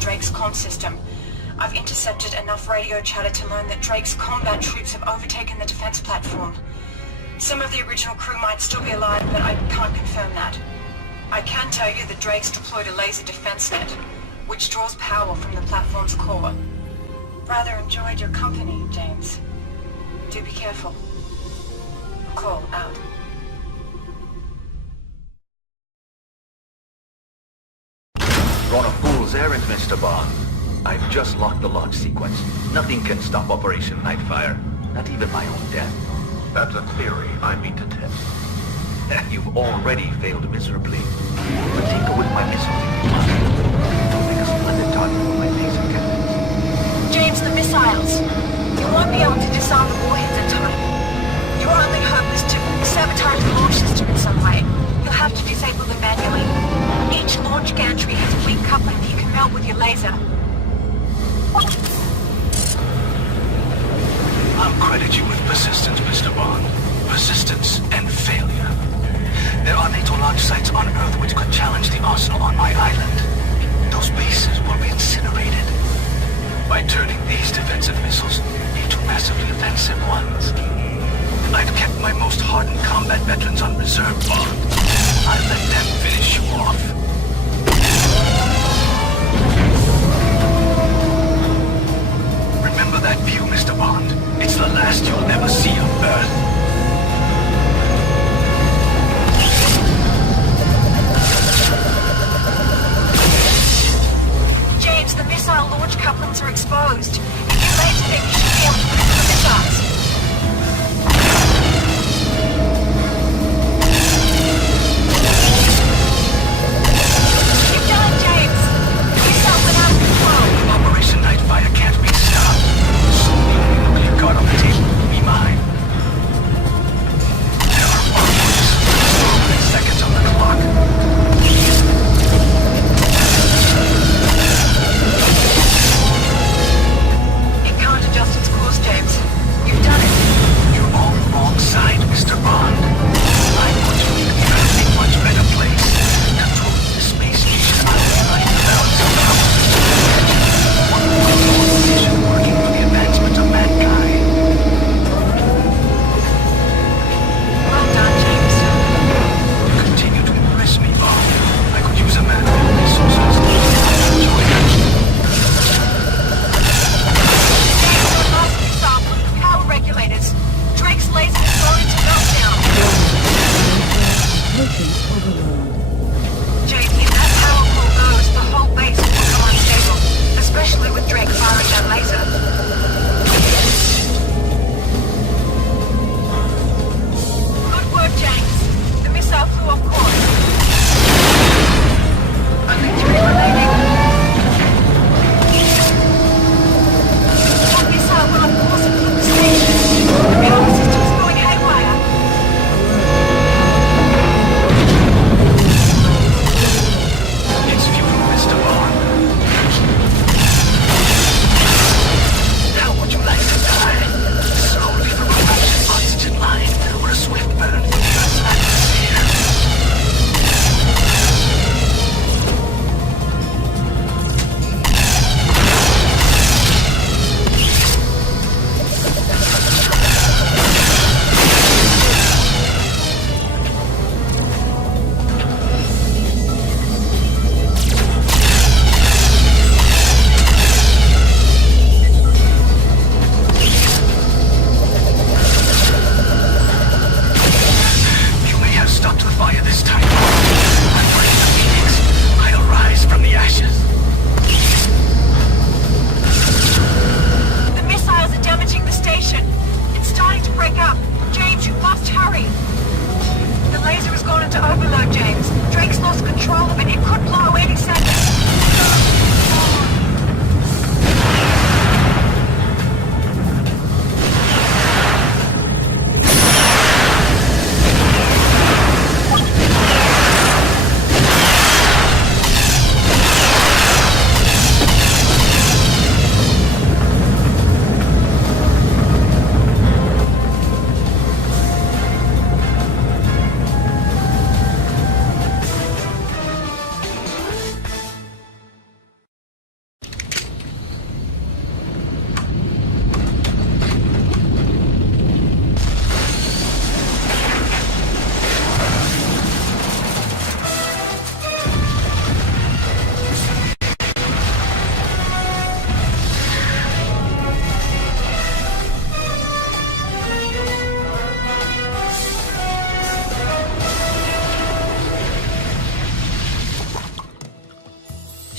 Drake's comm system. I've intercepted enough radio chatter to learn that Drake's combat troops have overtaken the defense platform. Some of the original crew might still be alive, but I can't confirm that. I can tell you that Drake's deployed a laser defense net, which draws power from the platform's core. Rather enjoyed your company, James. Do be careful. Call out. You're on a fool's errand, Mr. Bond. I've just locked the launch sequence. Nothing can stop Operation Nightfire. Not even my own death. That's a theory I mean to test. You've already failed miserably. But tinker with my missile. It'll make a splendid target for my laser cannons. James, the missiles. You won't be able to disarm the warheads in time. Your only hope is to sabotage the launch system in some way. You'll have to disable them manually. Each launch gantry has a weak coupling that you can melt with your laser. I'll credit you with persistence, Mr. Bond. Persistence and failure. There are NATO launch sites on Earth which could challenge the arsenal on my island. Those bases will be incinerated. By turning these defensive missiles into massively offensive ones, I've kept my most hardened combat veterans on reserve, Bond. I let them finish you off. Remember that view, Mr. Bond. It's the last you'll ever see of Earth. James, the missile launch couplings are exposed. If you laser them, you should be able to fix the missiles. Keep going, James. Missiles are out of control. Operation Nightfire can't be stopped. So the nuclear card on the table will be mine. There are only seconds on the clock. It can't adjust its course, James.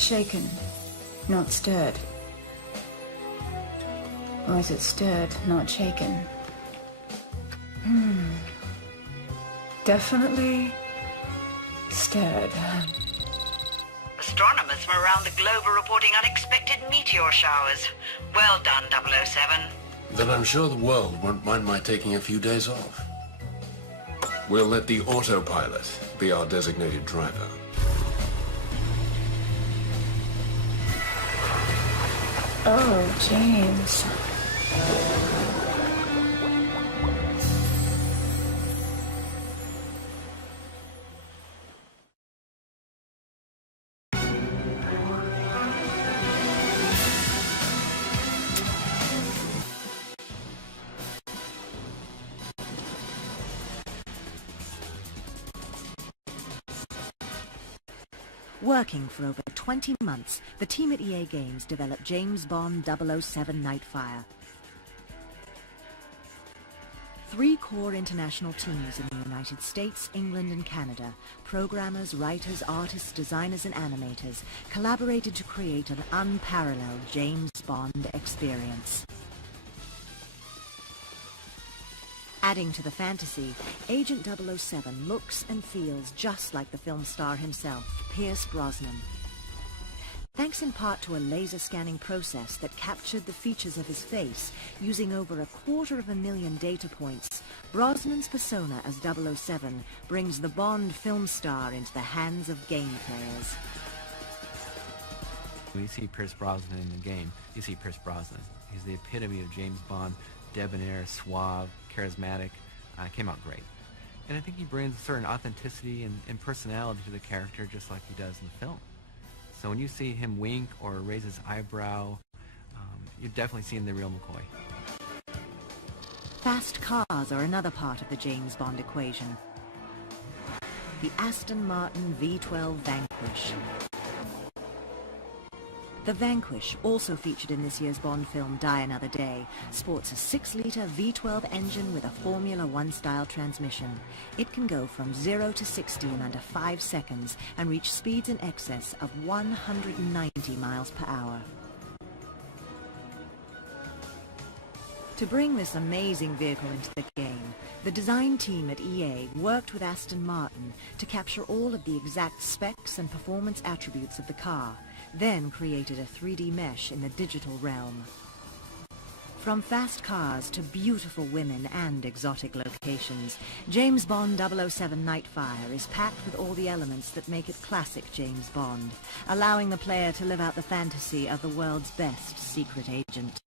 Shaken, not stirred. Or is it stirred, not shaken? Definitely stirred. Astronomers from around the globe are reporting unexpected meteor showers. Well done, 007. Then I'm sure the world won't mind my taking a few days off. We'll let the autopilot be our designated driver. Oh, James. Working for over 20 months, the team at EA Games developed James Bond 007 Nightfire. 3 core international teams in the United States, England and Canada, programmers, writers, artists, designers and animators, collaborated to create an unparalleled James Bond experience. Adding to the fantasy, Agent 007 looks and feels just like the film star himself, Pierce Brosnan. Thanks in part to a laser scanning process that captured the features of his face using over 250,000 data points, Brosnan's persona as 007 brings the Bond film star into the hands of game players. When you see Pierce Brosnan in the game, you see Pierce Brosnan. He's the epitome of James Bond, debonair, suave, charismatic. Came out great. And I think he brings a certain authenticity and personality to the character just like he does in the film. So when you see him wink or raise his eyebrow, you're definitely seeing the real McCoy. Fast cars are another part of the James Bond equation. The Aston Martin V12 Vanquish. The Vanquish, also featured in this year's Bond film Die Another Day, sports a 6-litre V12 engine with a Formula 1 style transmission. It can go from 0 to 60 in under 5 seconds and reach speeds in excess of 190 miles per hour. To bring this amazing vehicle into the game, the design team at EA worked with Aston Martin to capture all of the exact specs and performance attributes of the car, then created a 3D mesh in the digital realm. From fast cars to beautiful women and exotic locations, James Bond 007 Nightfire is packed with all the elements that make it classic James Bond, allowing the player to live out the fantasy of the world's best secret agent.